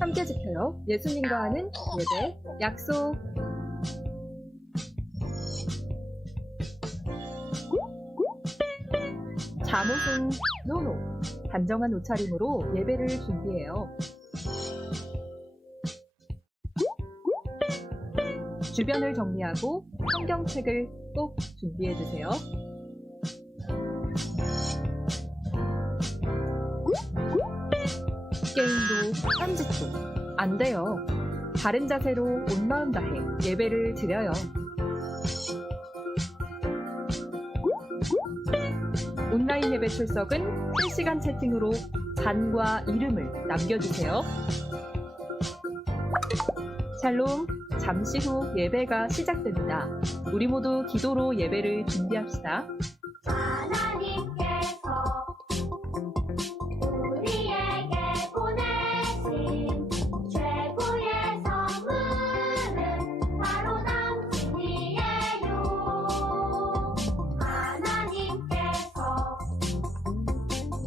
함께 지켜요. 예수님과 하는 예배 약속. 잠옷은 노노. 단정한 옷차림으로 예배를 준비해요. 주변을 정리하고 성경책을 꼭 준비해주세요. 게임도 딴짓도 안 돼요. 바른 자세로 온 마음 다해 예배를 드려요. 온라인 예배 출석은 실시간 채팅으로 잔과 이름을 남겨주세요. 샬롬, 잠시 후 예배가 시작됩니다. 우리 모두 기도로 예배를 준비합시다. 하나님께서 우리에게 보내신 최고의 선물은 바로 남친이에요. 하나님께서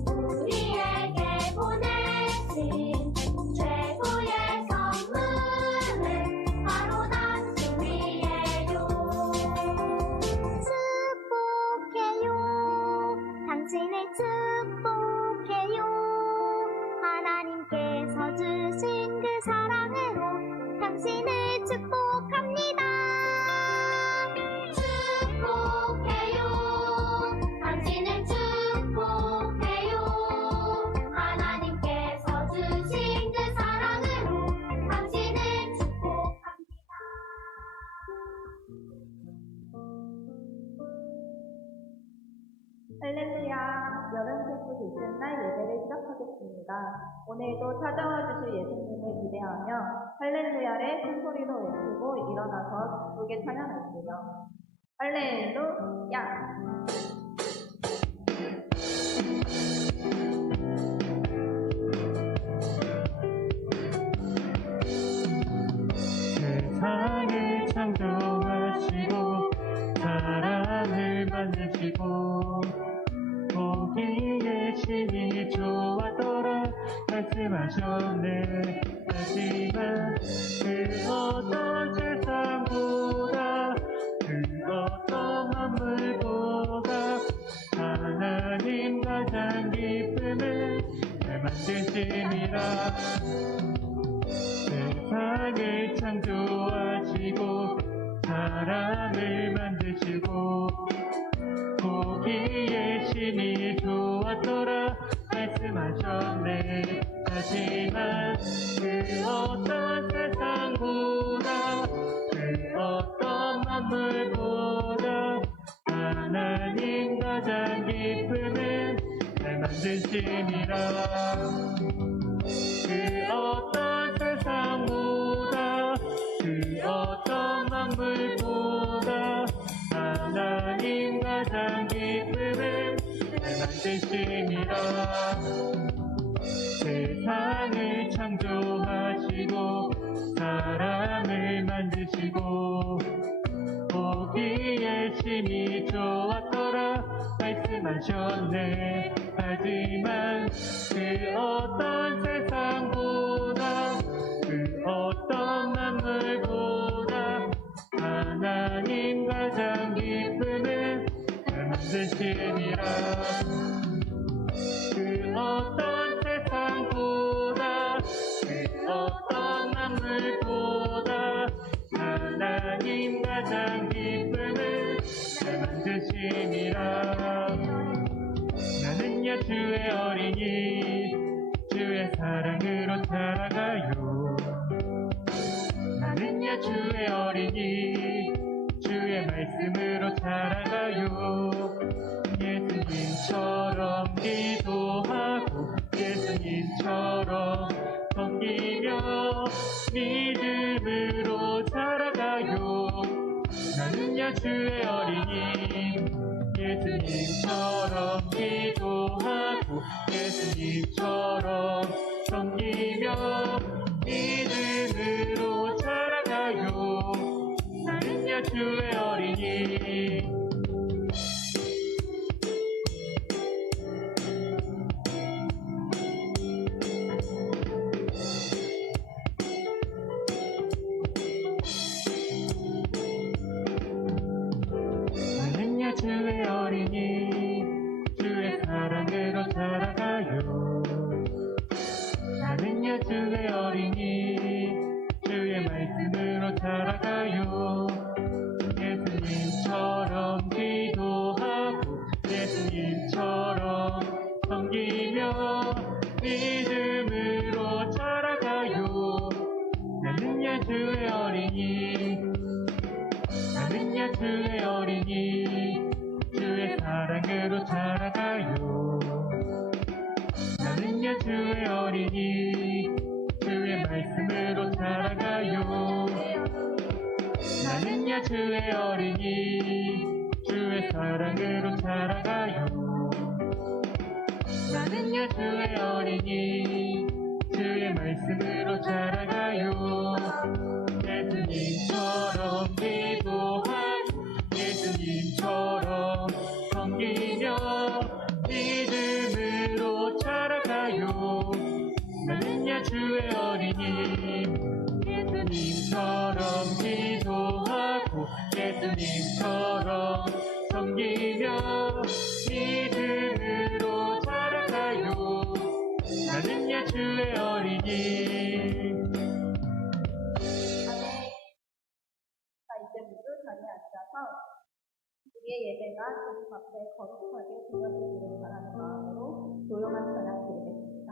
우리에게 보내신 최고의 선물은 바로 남친이에요. 축복해요. 당신을 축복해요. 하나님께서 주신 그 사랑으로 당신을 축복합니다. 축복해요. 당신을 축복해요. 하나님께서 주신 그 사랑으로 당신을 축복합니다. 할렐루야! 여름 캠프 둘째 날 예배를 시작하겠습니다. 오늘도 찾아와 주실 예수님을 기대하며 할렐루야를 큰 소리로 외치고 일어나서 기쁘게 찬양할게요. 할렐루야! 세상을 창조하시고 사람을 만드시고 보기에 심히 좋았더라 말씀하셨네. 하지만 그 어떤 세상보다 그 어떤 만물보다 하나님 가장 기쁨은 날 만드심이라. 세상을 창조하시고 사람을 만드시고 보기에 심히 좋았더라 말씀하셨네. 하지만 그 어떤 세상보다 그 어떤 만물보다 하나님 가장 기쁨은 날 만드심이라. 그 어떤 세상보다 그 어떤 만물보다 하나님 가장 기쁨은 날 만드심이라. 세상을 창조하시고 사람을 만드시고 보기에 심히 좋았더라 말씀하셨네. 하지만 그 어떤 세상보다 그 어떤 만물보다 하나님 가장 기쁨은 날 만드심이라. 그 어떤 세상보다 그 어떤 만물보다 하나님 가장 기쁨은 날 만드심이라. 나는야 주의 어린이 주의 사랑으로 자라가요. 나는야 주의 어린이 주의 말씀으로 자라가요. 예수님처럼 기도하고 예수님처럼 섬기며 믿음으로 자라가요. 나는야 주의 어린이 예수님처럼 기도하고 예수님처럼 섬기며 믿음으로 자라가요. 나는야 주의 어린이. 믿음으로 자라가요. 나는 예수의 어린이, 나는 예수의 어린이, 주의 사랑으로 자라가요. 나는 예수의 어린이, 주의 말씀으로 자라가요. 나는 예수의 어린이, 주의 사랑으로 자라가요. 나는 예수의 어린이, 주의 말씀으로 자라가요. 예수님처럼 기도하고 예수님처럼 섬기며 믿음으로 자라가요. 나는 예수의 어린이, 예수님처럼 기도하고 예수님처럼 섬기며 믿음으로 자라가요. 나는 예수의 어린이. 자, 이제 모두 자리에 앉아서 우리의 예배가 주님 앞에 거룩하게 드려지기를 바라는 마음으로 조용한 찬양 드리겠습니다.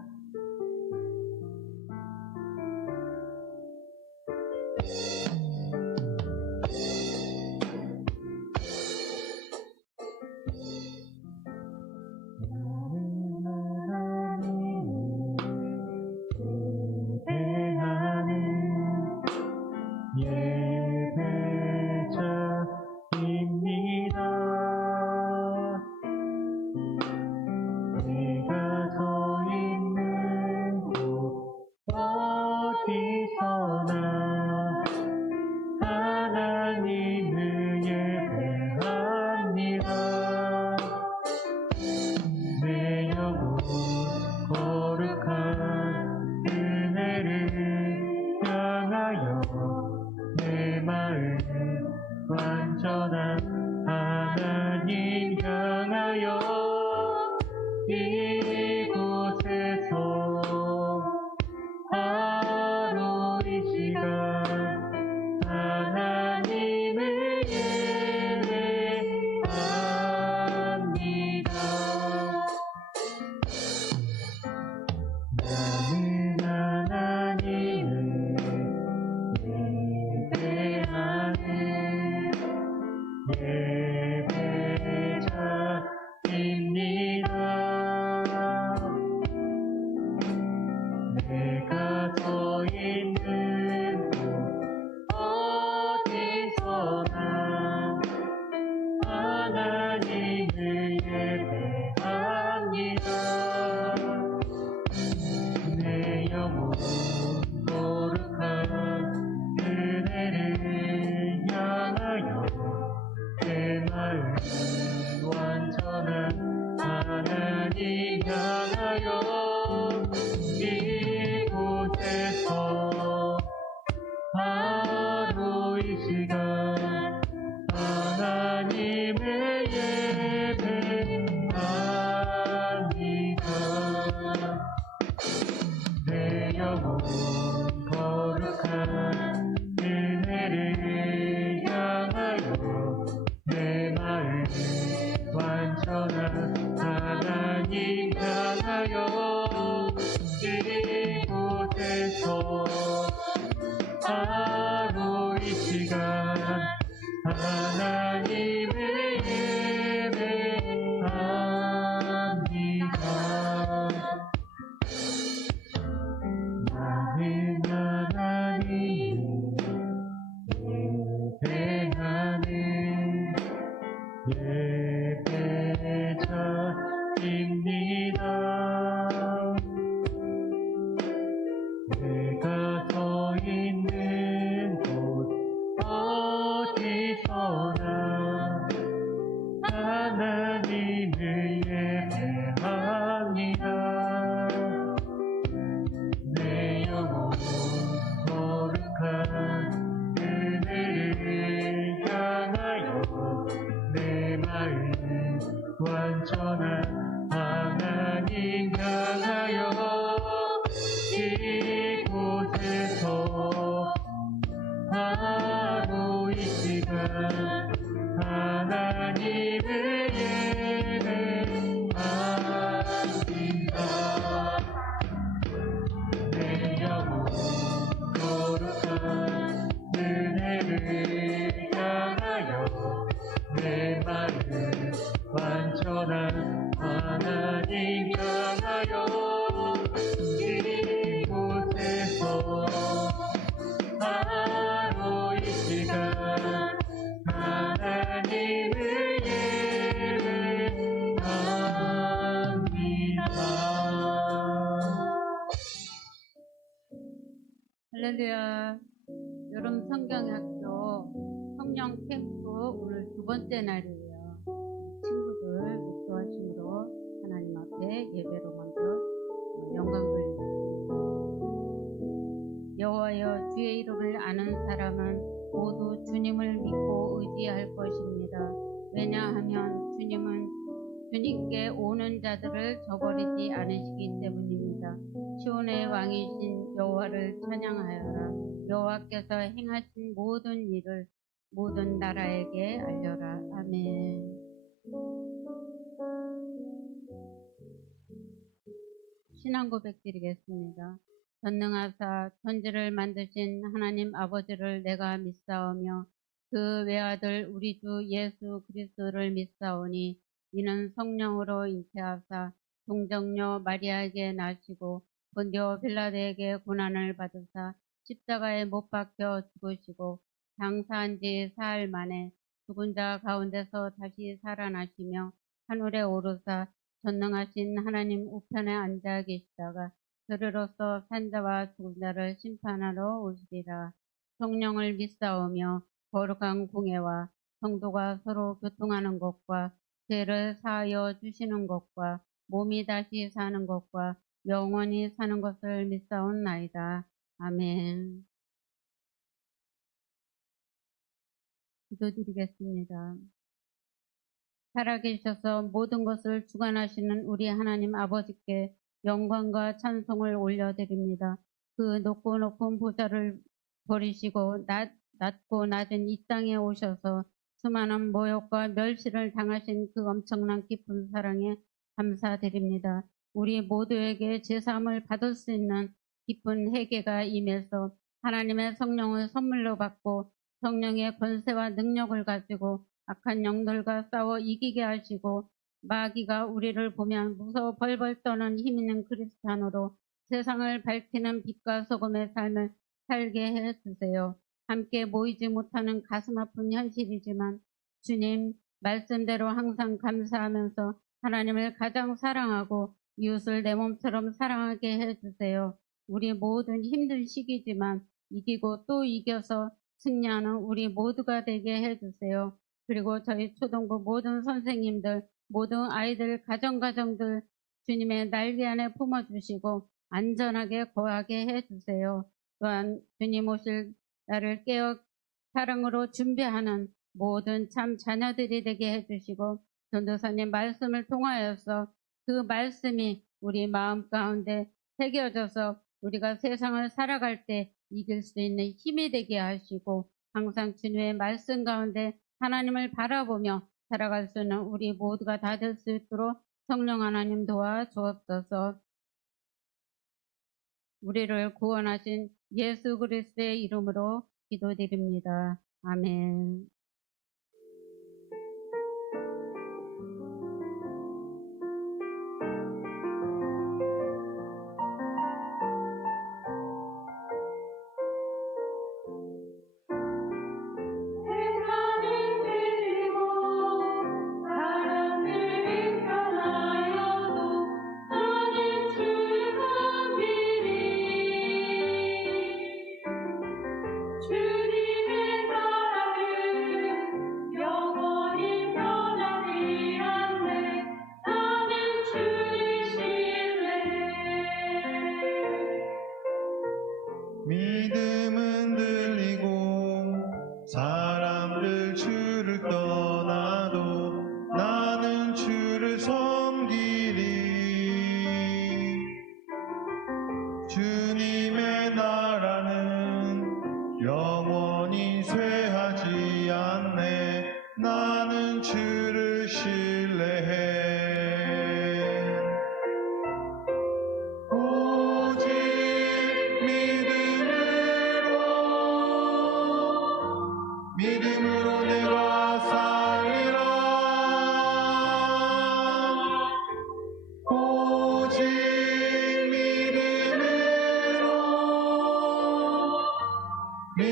완전한 하나님 향하여 이곳에서 바로 이 시간 하나님을 예배합니다. 나는 하나님을 예배하는 예배자입니다. 내가 서 있는 곳 어디서나 하나님을 예배합니다. 내 영혼 거룩한 은혜를 향하여 내 마음 완전한 하나님 향하여 이곳에서 바로 이 시간 하나님을 예배합니다. 내 영혼 거룩한 은혜를 향하여 내 마음 완전한 하나님 향하여 이곳에서 바로 이 시간 하나님을 예배합니다. 나는 하나님을 예배하는 예배자입니다. 내가 서 있는 곳 어디서나 하나님을 예배합니다. 내 영혼 거룩한 은혜를 향하여 내 마음 완전한 하나님 향하여 이곳에서 바로 이 시간 하나님을 예배합니다. 향하여 이곳에서 바로 이 시간 하나님을 예배합니다. 할렐루야. 여름 성경학교 성령 캠프 오늘 두 번째 날이에요. 친구들 목도하심으로 하나님 앞에 예배로 먼저 영광 돌립니다. 여호와여, 주의 이름을 아는 사람은 모두 주님을 믿고 의지할 것입니다. 왜냐하면 주님께 오는 자들을 저버리지 않으시기 때문입니다. 시온의 왕이신 여호와를 찬양하여라. 여호와께서 행하신 모든 일을 모든 나라에게 알려라. 아멘. 신앙 고백 드리겠습니다. 전능하사 천지를 만드신 하나님 아버지를 내가 믿사오며 그 외아들 우리 주 예수 그리스도를 믿사오니 이는 성령으로 잉태하사 동정녀 마리아에게 나시고 본디오 빌라도에게 고난을 받으사 십자가에 못 박혀 죽으시고 장사한 지 사흘 만에 죽은 자 가운데서 다시 살아나시며 하늘에 오르사 전능하신 하나님 우편에 앉아 계시다가 그리로서 산자와 죽은 자를 심판하러 오시리라. 성령을 믿사오며 거룩한 공예와 성도가 서로 교통하는 것과 죄를 사하여 주시는 것과 몸이 다시 사는 것과 영원히 사는 것을 믿사옵나이다. 아멘. 기도드리겠습니다. 살아계셔서 모든 것을 주관하시는 우리 하나님 아버지께 영광과 찬송을 올려드립니다. 그 높고 높은 보좌를 버리시고 낮고 낮은 이 땅에 오셔서 수많은 모욕과 멸시를 당하신 그 엄청난 깊은 사랑에 감사드립니다. 우리 모두에게 제사함을 받을 수 있는 깊은 회개가 임해서 하나님의 성령을 선물로 받고 성령의 권세와 능력을 가지고 악한 영들과 싸워 이기게 하시고 마귀가 우리를 보면 무서워 벌벌 떠는 힘있는 그리스도인으로 세상을 밝히는 빛과 소금의 삶을 살게 해주세요. 함께 모이지 못하는 가슴 아픈 현실이지만 주님 말씀대로 항상 감사하면서 하나님을 가장 사랑하고 이웃을 내 몸처럼 사랑하게 해주세요. 우리 모든 힘든 시기지만 이기고 또 이겨서 승리하는 우리 모두가 되게 해주세요. 그리고 저희 초등부 모든 선생님들, 모든 아이들, 가정들 주님의 날개 안에 품어주시고 안전하게 거하게 해주세요. 또한 주님 오실 나를 깨어 사랑으로 준비하는 모든 참 자녀들이 되게 해주시고 전도사님 말씀을 통하여서 그 말씀이 우리 마음 가운데 새겨져서 우리가 세상을 살아갈 때 이길 수 있는 힘이 되게 하시고 항상 주님의 말씀 가운데 하나님을 바라보며 살아갈 수 있는 우리 모두가 다 될 수 있도록 성령 하나님 도와 주옵소서. 우리를 구원하신 예수 그리스도의 이름으로 기도드립니다. 아멘. 믿음은 들리고 사람들 주를 떠나도 나는 주를 섬기리. 주님의 나라는 영원히 쇠하지 않네. 나는 주를 신뢰해. 믿음으로 내가 살리라. 오직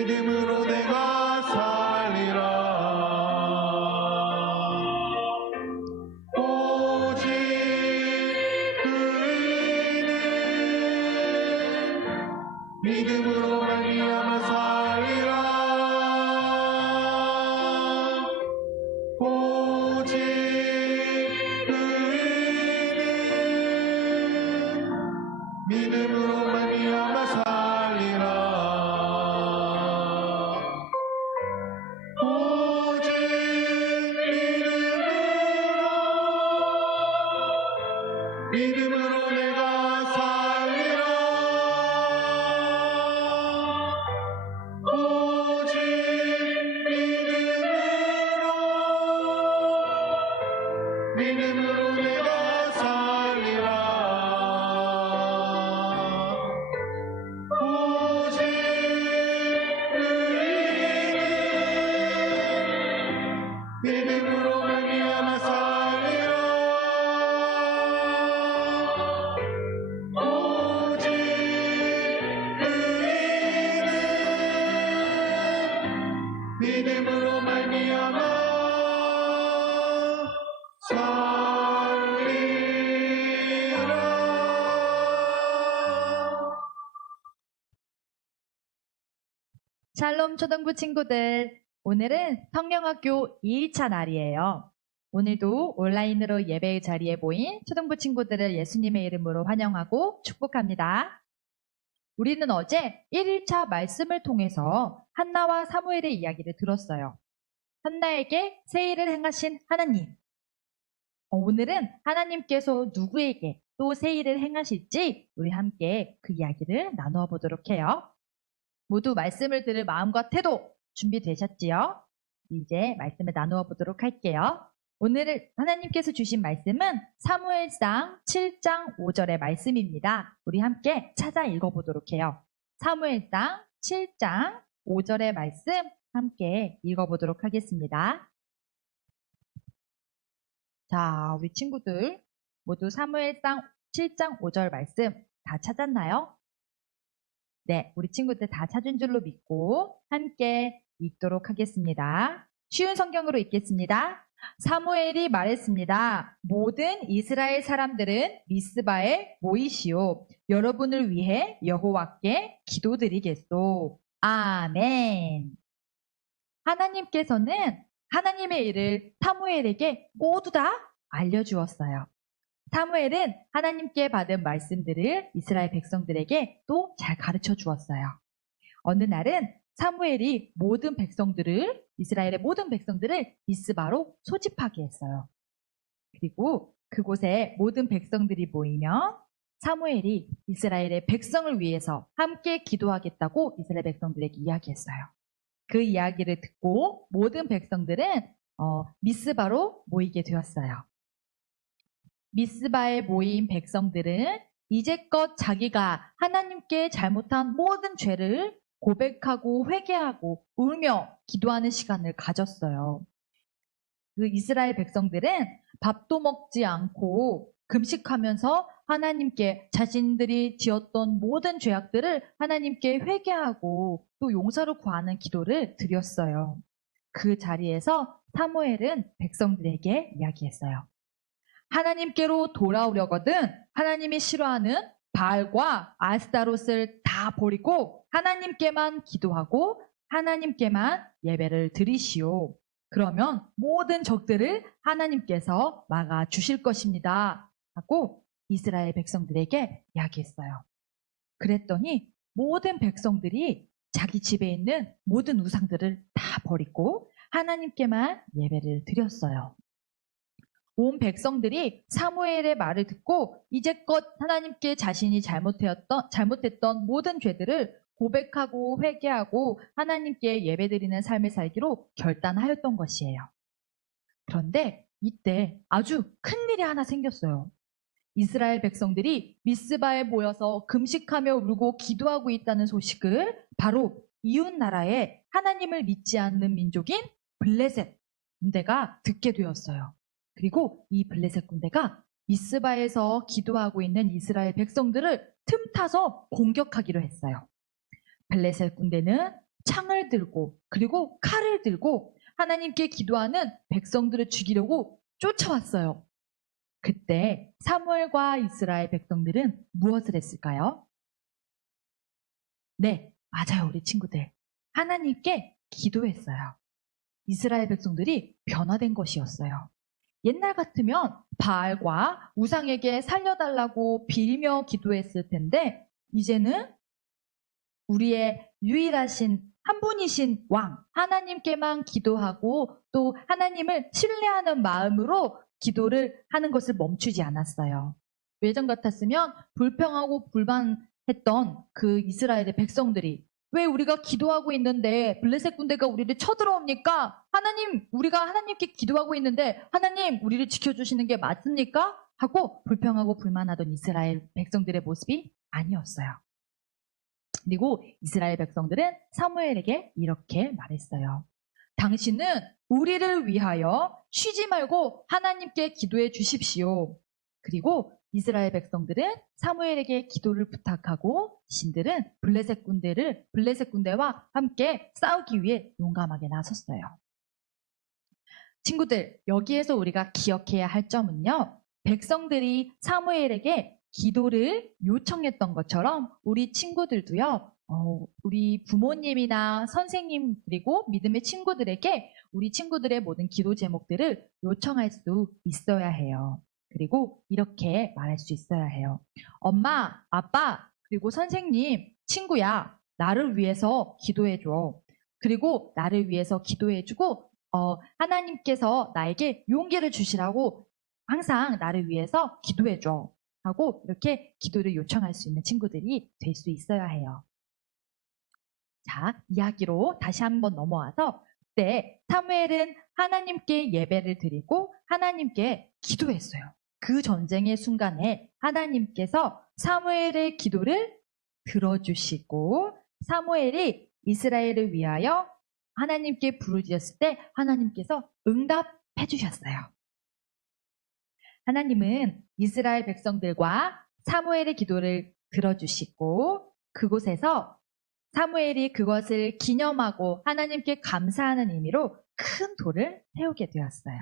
믿음으로 내가 살리라. 오직 의인은 믿음으로 말미암아 살리라. 오직 의인은 믿음으로 말미암아 살리라. 오직 믿음으로 내가 살리라. 오직 믿음으로 내가 살리라. 오직 의인은 믿음으로 말미암아 살리라. 오직 의인은 믿음으로 말미암아 살리라. 샬롬 초등부 친구들, 오늘은 성령학교 2일차 날이에요. 오늘도 온라인으로 예배의 자리에 모인 초등부 친구들을 예수님의 이름으로 환영하고 축복합니다. 우리는 어제 1일차 말씀을 통해서 한나와 사무엘의 이야기를 들었어요. 한나에게 새 일을 행하신 하나님. 오늘은 하나님께서 누구에게 또 새 일을 행하실지 우리 함께 그 이야기를 나누어 보도록 해요. 모두 말씀을 들을 마음과 태도 준비되셨지요? 이제 말씀을 나누어 보도록 할게요. 오늘 하나님께서 주신 말씀은 사무엘상 7장 5절의 말씀입니다. 우리 함께 찾아 읽어보도록 해요. 사무엘상 7장 5절의 말씀 함께 읽어보도록 하겠습니다. 자, 우리 친구들 모두 사무엘상 7장 5절 말씀 다 찾았나요? 네, 우리 친구들 다 찾은 줄로 믿고 함께 읽도록 하겠습니다. 쉬운 성경으로 읽겠습니다. 사무엘이 말했습니다. 모든 이스라엘 사람들은 미스바에 모이시오. 여러분을 위해 여호와께 기도드리겠소. 아멘. 하나님께서는 하나님의 일을 사무엘에게 모두 다 알려주었어요. 사무엘은 하나님께 받은 말씀들을 이스라엘 백성들에게 또 잘 가르쳐 주었어요. 어느 날은 사무엘이 이스라엘의 모든 백성들을 미스바로 소집하게 했어요. 그리고 그곳에 모든 백성들이 모이면 사무엘이 이스라엘의 백성을 위해서 함께 기도하겠다고 이스라엘 백성들에게 이야기했어요. 그 이야기를 듣고 모든 백성들은 미스바로 모이게 되었어요. 미스바에 모인 백성들은 이제껏 자기가 하나님께 잘못한 모든 죄를 고백하고 회개하고 울며 기도하는 시간을 가졌어요. 그 이스라엘 백성들은 밥도 먹지 않고 금식하면서 하나님께 자신들이 지었던 모든 죄악들을 하나님께 회개하고 또 용서를 구하는 기도를 드렸어요. 그 자리에서 사무엘은 백성들에게 이야기했어요. 하나님께로 돌아오려거든 하나님이 싫어하는 바알과 아스타롯을 다 버리고 하나님께만 기도하고 하나님께만 예배를 드리시오. 그러면 모든 적들을 하나님께서 막아주실 것입니다. 하고 이스라엘 백성들에게 이야기했어요. 그랬더니 모든 백성들이 자기 집에 있는 모든 우상들을 다 버리고 하나님께만 예배를 드렸어요. 온 백성들이 사무엘의 말을 듣고 이제껏 하나님께 자신이 잘못했던 모든 죄들을 고백하고 회개하고 하나님께 예배드리는 삶을 살기로 결단하였던 것이에요. 그런데 이때 아주 큰일이 하나 생겼어요. 이스라엘 백성들이 미스바에 모여서 금식하며 울고 기도하고 있다는 소식을 바로 이웃 나라에 하나님을 믿지 않는 민족인 블레셋 군대가 듣게 되었어요. 그리고 이 블레셋 군대가 미스바에서 기도하고 있는 이스라엘 백성들을 틈타서 공격하기로 했어요. 블레셋 군대는 창을 들고 그리고 칼을 들고 하나님께 기도하는 백성들을 죽이려고 쫓아왔어요. 그때 사무엘과 이스라엘 백성들은 무엇을 했을까요? 네, 맞아요, 우리 친구들. 하나님께 기도했어요. 이스라엘 백성들이 변화된 것이었어요. 옛날 같으면 바알과 우상에게 살려달라고 빌며 기도했을 텐데 이제는 우리의 유일하신 한 분이신 왕 하나님께만 기도하고 또 하나님을 신뢰하는 마음으로 기도를 하는 것을 멈추지 않았어요. 예전 같았으면 불평하고 불만했던 그 이스라엘의 백성들이 왜 우리가 기도하고 있는데 블레셋 군대가 우리를 쳐들어옵니까? 하나님, 우리가 하나님께 기도하고 있는데 하나님, 우리를 지켜주시는 게 맞습니까? 하고 불평하고 불만하던 이스라엘 백성들의 모습이 아니었어요. 그리고 이스라엘 백성들은 사무엘에게 이렇게 말했어요. 당신은 우리를 위하여 쉬지 말고 하나님께 기도해 주십시오. 그리고 이스라엘 백성들은 사무엘에게 기도를 부탁하고 신들은 블레셋 군대와 함께 싸우기 위해 용감하게 나섰어요. 친구들, 여기에서 우리가 기억해야 할 점은요. 백성들이 사무엘에게 기도를 요청했던 것처럼 우리 친구들도요. 우리 부모님이나 선생님 그리고 믿음의 친구들에게 우리 친구들의 모든 기도 제목들을 요청할 수 있어야 해요. 그리고 이렇게 말할 수 있어야 해요. 엄마, 아빠, 그리고 선생님, 친구야, 나를 위해서 기도해줘. 그리고 나를 위해서 기도해주고 하나님께서 나에게 용기를 주시라고 항상 나를 위해서 기도해줘. 하고 이렇게 기도를 요청할 수 있는 친구들이 될 수 있어야 해요. 자, 이야기로 다시 한번 넘어와서 그때 사무엘은 하나님께 예배를 드리고 하나님께 기도했어요. 그 전쟁의 순간에 하나님께서 사무엘의 기도를 들어주시고 사무엘이 이스라엘을 위하여 하나님께 부르짖었을 때 하나님께서 응답해 주셨어요. 하나님은 이스라엘 백성들과 사무엘의 기도를 들어주시고 그곳에서 사무엘이 그것을 기념하고 하나님께 감사하는 의미로 큰 돌을 세우게 되었어요.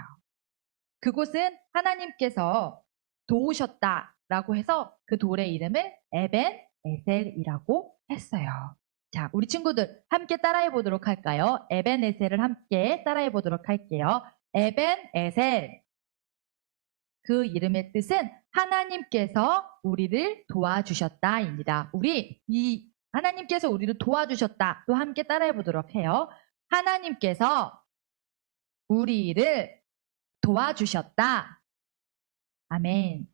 그곳은 하나님께서 도우셨다라고 해서 그 돌의 이름을 에벤 에셀이라고 했어요. 자, 우리 친구들 함께 따라해 보도록 할까요? 에벤 에셀을 함께 따라해 보도록 할게요. 에벤 에셀. 그 이름의 뜻은 하나님께서 우리를 도와주셨다입니다. 우리 이 하나님께서 우리를 도와주셨다. 또 함께 따라해 보도록 해요. 하나님께서 우리를 도와주셨다. 아멘.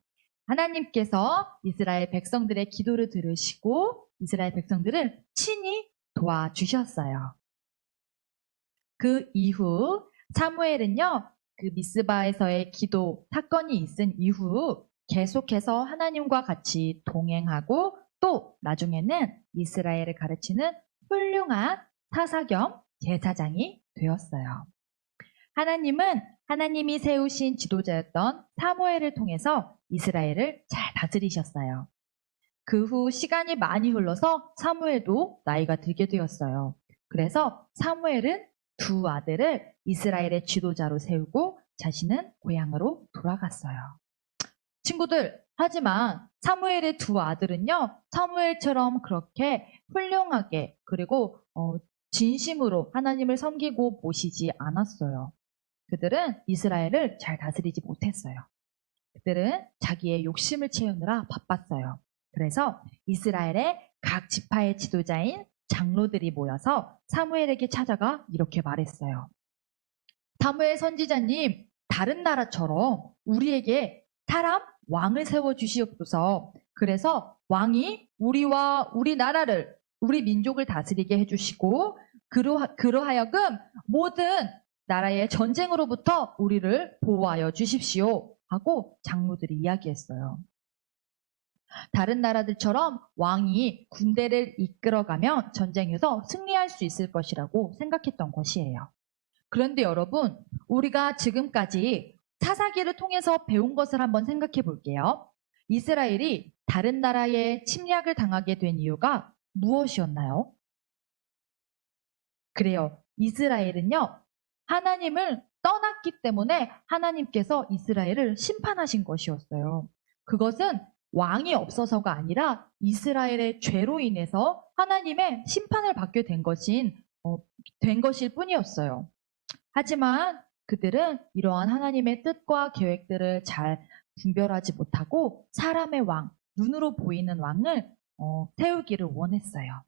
하나님께서 이스라엘 백성들의 기도를 들으시고 이스라엘 백성들을 친히 도와주셨어요. 그 이후 사무엘은요. 그 미스바에서의 기도 사건이 있은 이후 계속해서 하나님과 같이 동행하고 또 나중에는 이스라엘을 가르치는 훌륭한 사사 겸 제사장이 되었어요. 하나님은 하나님이 세우신 지도자였던 사무엘을 통해서 이스라엘을 잘 다스리셨어요. 그 후 시간이 많이 흘러서 사무엘도 나이가 들게 되었어요. 그래서 사무엘은 두 아들을 이스라엘의 지도자로 세우고 자신은 고향으로 돌아갔어요. 친구들, 하지만 사무엘의 두 아들은요, 사무엘처럼 그렇게 훌륭하게 그리고 진심으로 하나님을 섬기고 모시지 않았어요. 그들은 이스라엘을 잘 다스리지 못했어요. 그들은 자기의 욕심을 채우느라 바빴어요. 그래서 이스라엘의 각 지파의 지도자인 장로들이 모여서 사무엘에게 찾아가 이렇게 말했어요. 사무엘 선지자님, 다른 나라처럼 우리에게 사람 왕을 세워주시옵소서. 그래서 왕이 우리와 우리 나라를, 우리 민족을 다스리게 해주시고 그러하여금 모든 나라의 전쟁으로부터 우리를 보호하여 주십시오. 하고 장로들이 이야기했어요. 다른 나라들처럼 왕이 군대를 이끌어가면 전쟁에서 승리할 수 있을 것이라고 생각했던 것이에요. 그런데 여러분, 우리가 지금까지 사사기를 통해서 배운 것을 한번 생각해 볼게요. 이스라엘이 다른 나라의 침략을 당하게 된 이유가 무엇이었나요? 그래요. 이스라엘은요, 하나님을 떠났기 때문에 하나님께서 이스라엘을 심판하신 것이었어요. 그것은 왕이 없어서가 아니라 이스라엘의 죄로 인해서 하나님의 심판을 받게 된 것일 뿐이었어요. 하지만 그들은 이러한 하나님의 뜻과 계획들을 잘 분별하지 못하고 사람의 왕, 눈으로 보이는 왕을 세우기를 원했어요.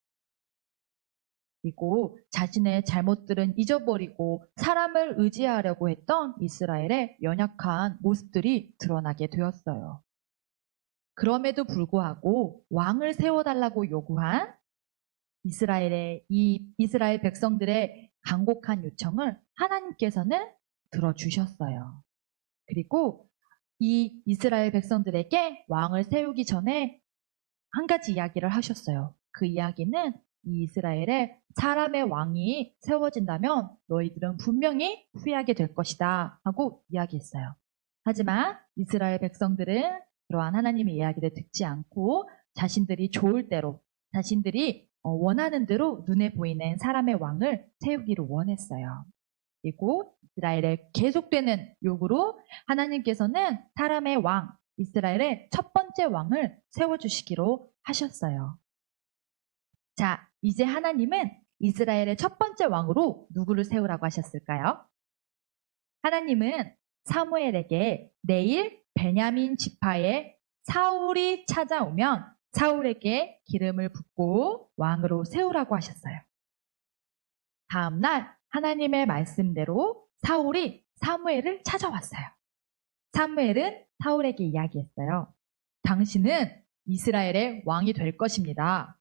그리고 자신의 잘못들은 잊어버리고 사람을 의지하려고 했던 이스라엘의 연약한 모습들이 드러나게 되었어요. 그럼에도 불구하고 왕을 세워달라고 요구한 이스라엘 백성들의 간곡한 요청을 하나님께서는 들어주셨어요. 그리고 이 이스라엘 백성들에게 왕을 세우기 전에 한 가지 이야기를 하셨어요. 그 이야기는 이 이스라엘에 사람의 왕이 세워진다면 너희들은 분명히 후회하게 될 것이다 하고 이야기했어요. 하지만 이스라엘 백성들은 그러한 하나님의 이야기를 듣지 않고 자신들이 좋을 대로, 자신들이 원하는 대로 눈에 보이는 사람의 왕을 세우기를 원했어요. 그리고 이스라엘의 계속되는 요구로 하나님께서는 사람의 왕, 이스라엘의 첫 번째 왕을 세워주시기로 하셨어요. 자, 이제 하나님은 이스라엘의 첫 번째 왕으로 누구를 세우라고 하셨을까요? 하나님은 사무엘에게 내일 베냐민 지파에 사울이 찾아오면 사울에게 기름을 붓고 왕으로 세우라고 하셨어요. 다음 날 하나님의 말씀대로 사울이 사무엘을 찾아왔어요. 사무엘은 사울에게 이야기했어요. 당신은 이스라엘의 왕이 될 것입니다.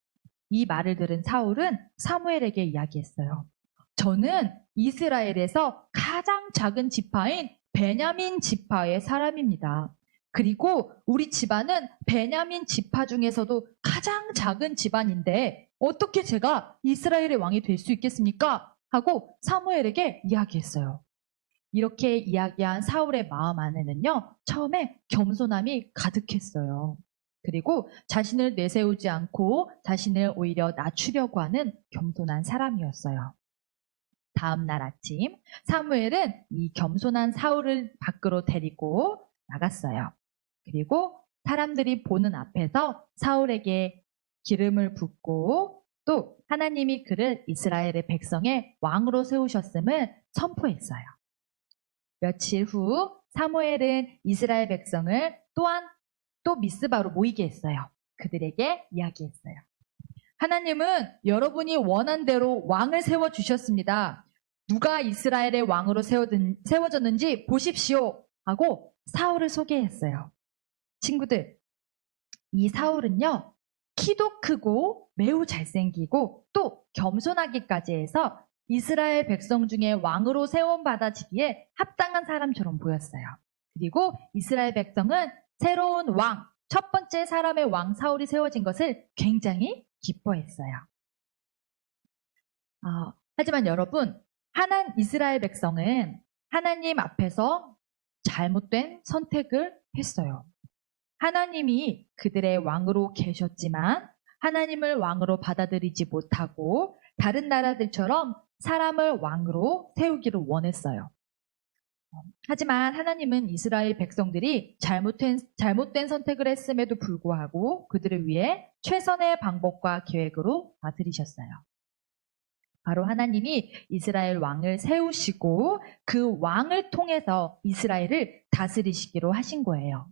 이 말을 들은 사울은 사무엘에게 이야기했어요. 저는 이스라엘에서 가장 작은 지파인 베냐민 지파의 사람입니다. 그리고 우리 집안은 베냐민 지파 중에서도 가장 작은 집안인데 어떻게 제가 이스라엘의 왕이 될 수 있겠습니까? 하고 사무엘에게 이야기했어요. 이렇게 이야기한 사울의 마음 안에는요, 처음에 겸손함이 가득했어요. 그리고 자신을 내세우지 않고 자신을 오히려 낮추려고 하는 겸손한 사람이었어요. 다음 날 아침 사무엘은 이 겸손한 사울을 밖으로 데리고 나갔어요. 그리고 사람들이 보는 앞에서 사울에게 기름을 붓고 또 하나님이 그를 이스라엘의 백성의 왕으로 세우셨음을 선포했어요. 며칠 후 사무엘은 이스라엘 백성을 또한 또 미스바로 모이게 했어요. 그들에게 이야기했어요. 하나님은 여러분이 원한 대로 왕을 세워주셨습니다. 누가 이스라엘의 왕으로 세워졌는지 보십시오 하고 사울을 소개했어요. 친구들, 이 사울은요, 키도 크고 매우 잘생기고 또 겸손하기까지 해서 이스라엘 백성 중에 왕으로 세움받아지기에 합당한 사람처럼 보였어요. 그리고 이스라엘 백성은 새로운 왕, 첫 번째 사람의 왕 사울이 세워진 것을 굉장히 기뻐했어요. 하지만 여러분, 이스라엘 백성은 하나님 앞에서 잘못된 선택을 했어요. 하나님이 그들의 왕으로 계셨지만 하나님을 왕으로 받아들이지 못하고 다른 나라들처럼 사람을 왕으로 세우기를 원했어요. 하지만 하나님은 이스라엘 백성들이 잘못된 선택을 했음에도 불구하고 그들을 위해 최선의 방법과 계획으로 다스리셨어요. 바로 하나님이 이스라엘 왕을 세우시고 그 왕을 통해서 이스라엘을 다스리시기로 하신 거예요.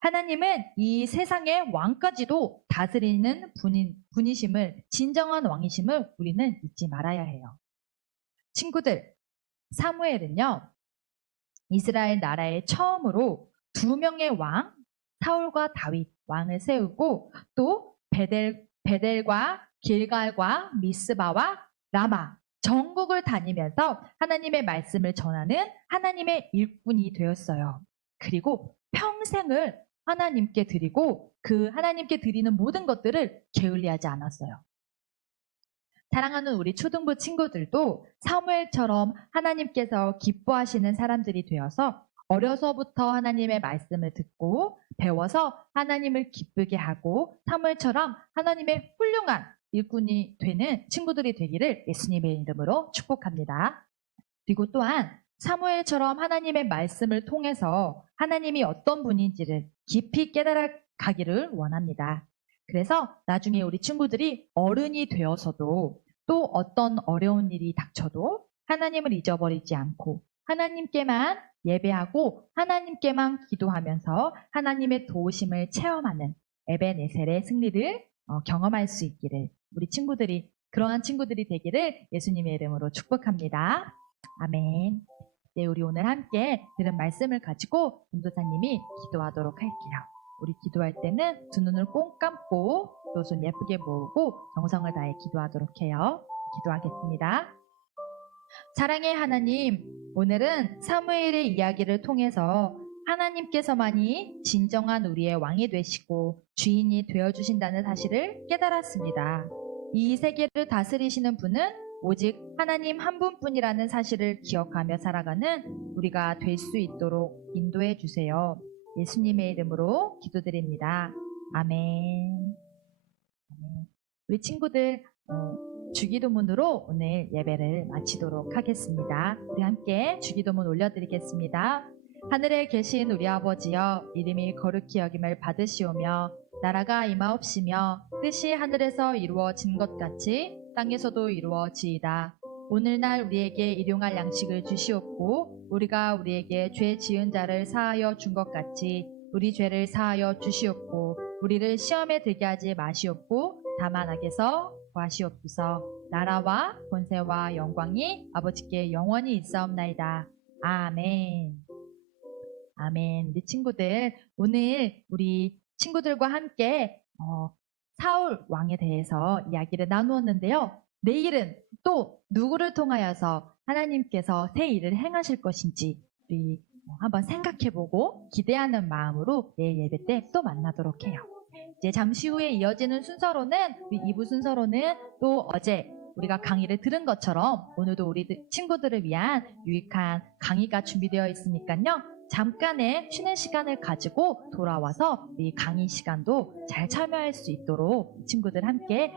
하나님은 이 세상의 왕까지도 다스리는 분이심을, 진정한 왕이심을 우리는 잊지 말아야 해요. 친구들, 사무엘은요, 이스라엘 나라에 처음으로 2명의 왕, 사울과 다윗 왕을 세우고 또 베델과 길갈과 미스바와 라마 전국을 다니면서 하나님의 말씀을 전하는 하나님의 일꾼이 되었어요. 그리고 평생을 하나님께 드리고 그 하나님께 드리는 모든 것들을 게을리하지 않았어요. 사랑하는 우리 초등부 친구들도 사무엘처럼 하나님께서 기뻐하시는 사람들이 되어서 어려서부터 하나님의 말씀을 듣고 배워서 하나님을 기쁘게 하고 사무엘처럼 하나님의 훌륭한 일꾼이 되는 친구들이 되기를 예수님의 이름으로 축복합니다. 그리고 또한 사무엘처럼 하나님의 말씀을 통해서 하나님이 어떤 분인지를 깊이 깨달아가기를 원합니다. 그래서 나중에 우리 친구들이 어른이 되어서도 또 어떤 어려운 일이 닥쳐도 하나님을 잊어버리지 않고 하나님께만 예배하고 하나님께만 기도하면서 하나님의 도우심을 체험하는 에베네셀의 승리를 경험할 수 있기를 우리 친구들이 그러한 친구들이 되기를 예수님의 이름으로 축복합니다. 아멘. 네, 우리 오늘 함께 들은 말씀을 가지고 전도사님이 기도하도록 할게요. 우리 기도할 때는 두 눈을 꼭 감고 또 손 예쁘게 모으고 정성을 다해 기도하도록 해요. 기도하겠습니다. 사랑의 하나님, 오늘은 사무엘의 이야기를 통해서 하나님께서만이 진정한 우리의 왕이 되시고 주인이 되어주신다는 사실을 깨달았습니다. 이 세계를 다스리시는 분은 오직 하나님 한 분뿐이라는 사실을 기억하며 살아가는 우리가 될 수 있도록 인도해 주세요. 예수님의 이름으로 기도드립니다. 아멘. 우리 친구들 주기도문으로 오늘 예배를 마치도록 하겠습니다. 우리 함께 주기도문 올려드리겠습니다. 하늘에 계신 우리 아버지여, 이름이 거룩히 여김을 받으시오며 나라가 임하옵시며 뜻이 하늘에서 이루어진 것 같이 땅에서도 이루어지이다. 오늘날 우리에게 일용할 양식을 주시옵고 우리가 우리에게 죄 지은 자를 사하여 준 것 같이 우리 죄를 사하여 주시옵고 우리를 시험에 들게 하지 마시옵고 다만 악에서 구하시옵소서. 나라와 권세와 영광이 아버지께 영원히 있사옵나이다. 아멘. 아멘. 우리 친구들, 오늘 우리 친구들과 함께 사울 왕에 대해서 이야기를 나누었는데요. 내일은 또 누구를 통하여서 하나님께서 새 일을 행하실 것인지 우리 한번 생각해보고 기대하는 마음으로 내일 예배 때 또 만나도록 해요. 이제 잠시 후에 이어지는 순서로는 우리 2부 순서로는 또 어제 우리가 강의를 들은 것처럼 오늘도 우리 친구들을 위한 유익한 강의가 준비되어 있으니까요. 잠깐의 쉬는 시간을 가지고 돌아와서 우리 강의 시간도 잘 참여할 수 있도록 친구들 함께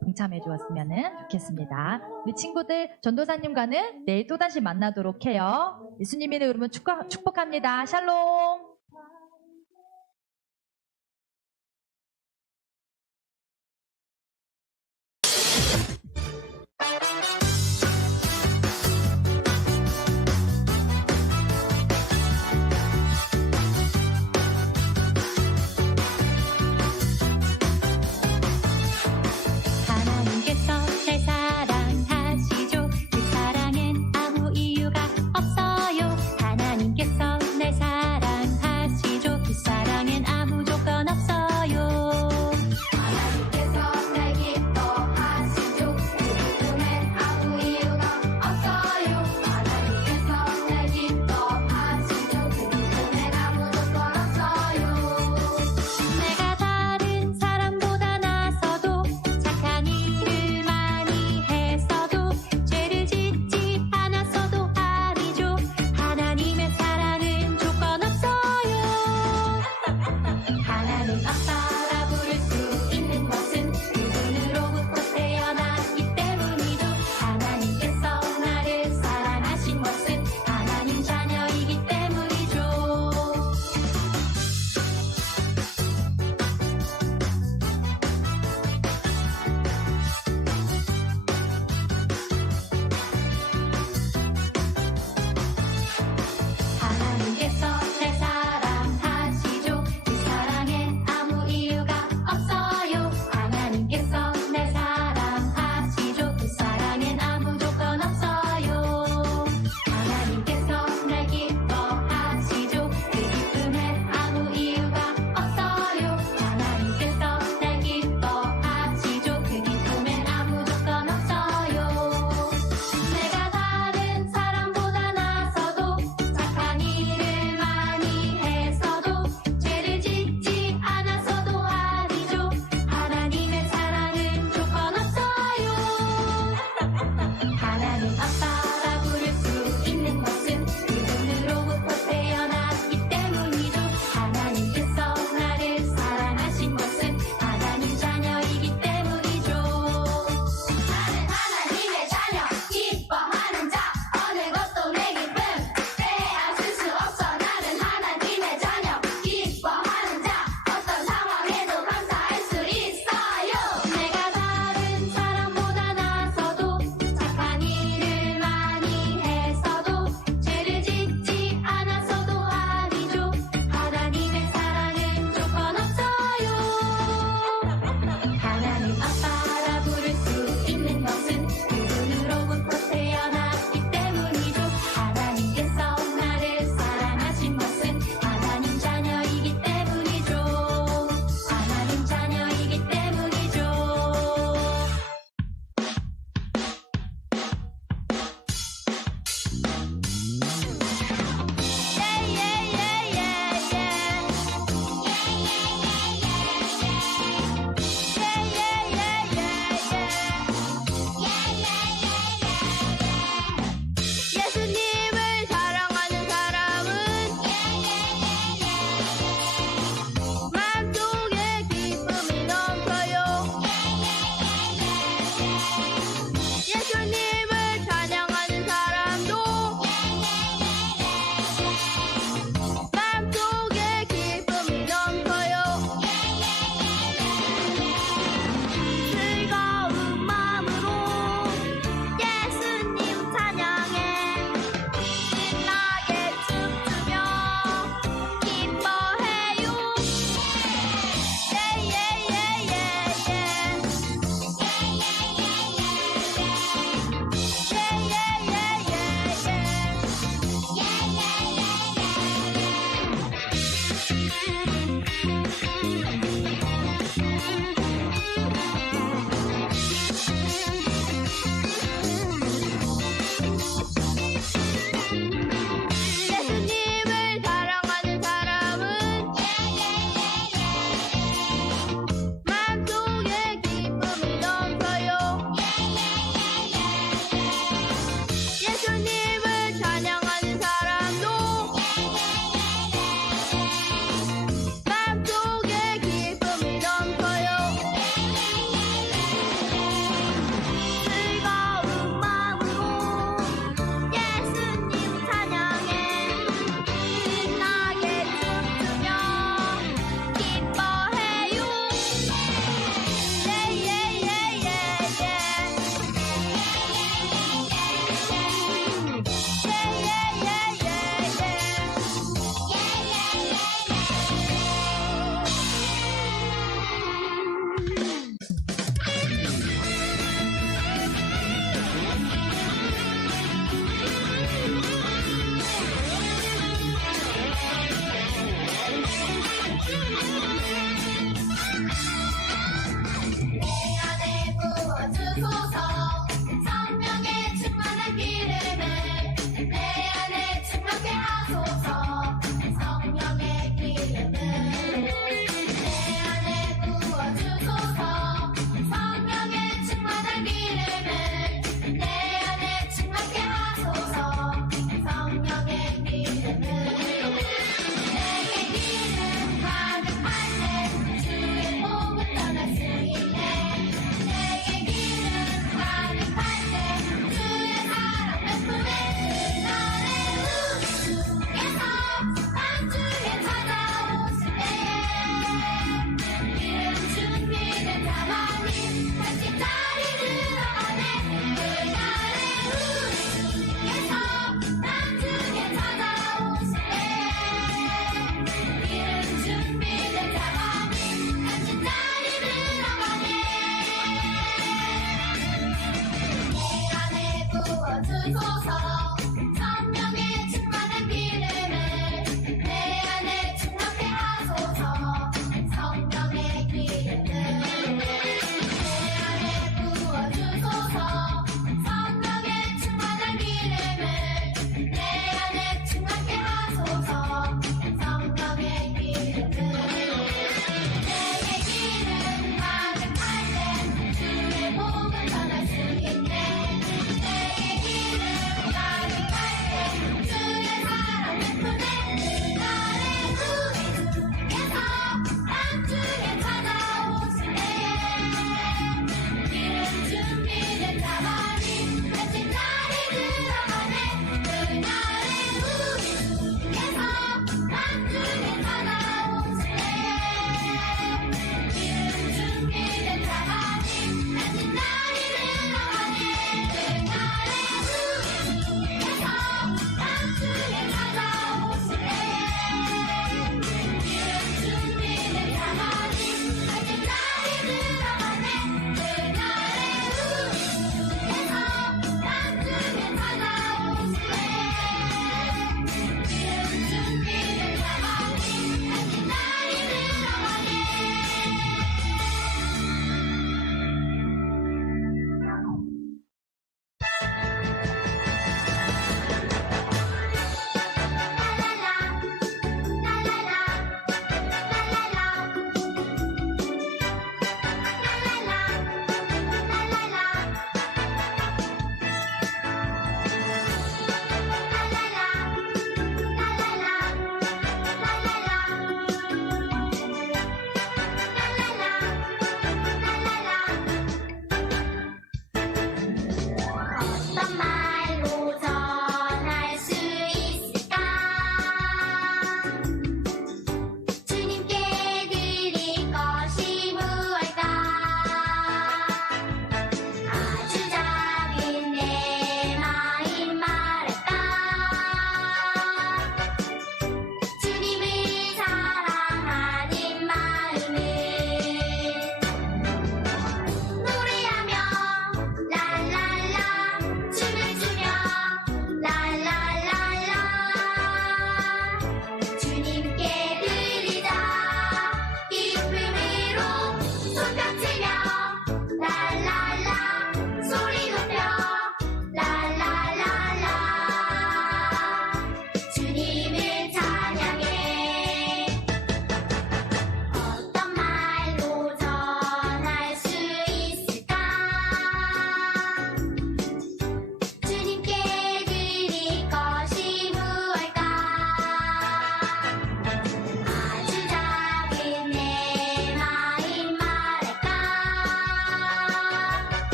동참해 주었으면 좋겠습니다. 우리 친구들 전도사님과는 내일 또다시 만나도록 해요. 예수님의 이름으로 축복합니다. 샬롬. 하나님께서 날 사랑하시죠. 그 사랑엔 아무 이유가 없어요. 하나님께서 날 사랑하시죠.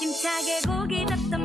힘차게 고기 잡던